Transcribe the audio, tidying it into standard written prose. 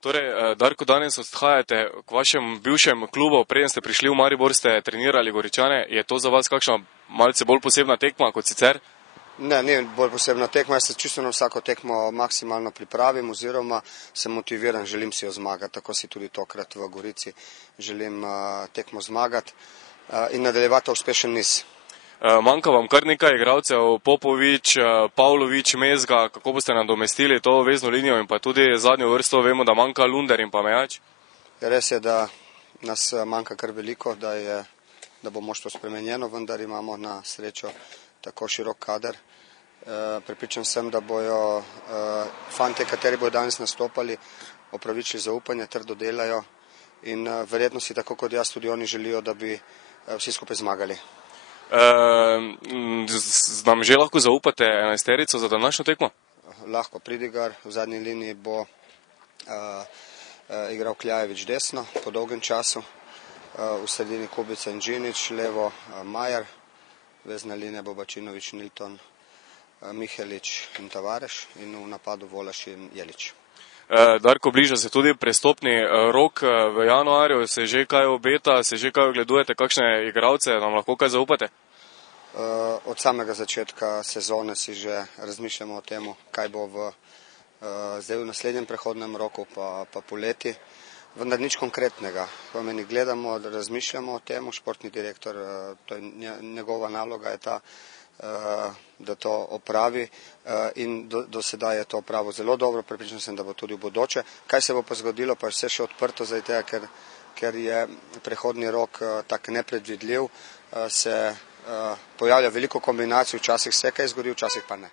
Torej, Darko, danes odhajate k vašem bivšem klubu, preden ste prišli v Maribor, ste trenirali Goričane. Je to za vas kakšna malce bolj posebna tekma kot sicer? Ne, ni bolj posebna tekma. Jaz se čisto na vsako tekmo maksimalno pripravim oziroma sem motiviran, želim si jo zmagati. Tako si tudi tokrat v Gorici želim tekmo zmagati in nadaljevati uspešen niz. Manjka vam kar nekaj igralcev, Popovič, Pavlović, Mezga, kako boste nadomestili to vezno linijo in pa tudi zadnjo vrsto, vemo, da manjka Lunder in pa Mejač? Res je, da nas manjka kar veliko, da bo moštvo spremenjeno, vendar imamo na srečo tako širok kader. Prepričan sem, da bojo fante, kateri bojo danes nastopali, opravičili zaupanje, trdo delajo in verjetno si tako kot jaz tudi oni želijo, da bi vsi skupaj zmagali. Nam že lahko zaupate enajsterico za današnjo tekmo? Lahko. Pridigar v zadnji liniji bo igral Kljajević desno po dolgem času, v sredini Kubica in Džinić, levo Majer, vezna linija bo Bačinović, Nilton, Mihelić in Tavares in v napadu Volaš in Jelić. Darko, bliža se tudi prestopni rok v januarju, se že kaj obeta, se že kaj ogledujete, kakšne igralce nam lahko kaj zaupate? Od samega začetka sezone si že razmišljamo o tem, kaj bo zdaj v naslednjem prehodnem roku pa poleti, vendar nič konkretnega. Pomeni, gledamo, razmišljamo o tem, športni direktor, to je njegova naloga je ta, da to opravi in do sedaj je to opravil zelo dobro, prepričan sem, da bo tudi v bodoče. Kaj se bo pa zgodilo, pa je vse še odprto, ker je prehodni rok tak nepredvidljiv, se pojavlja veliko kombinacij, včasih se kaj zgodi, včasih pa ne.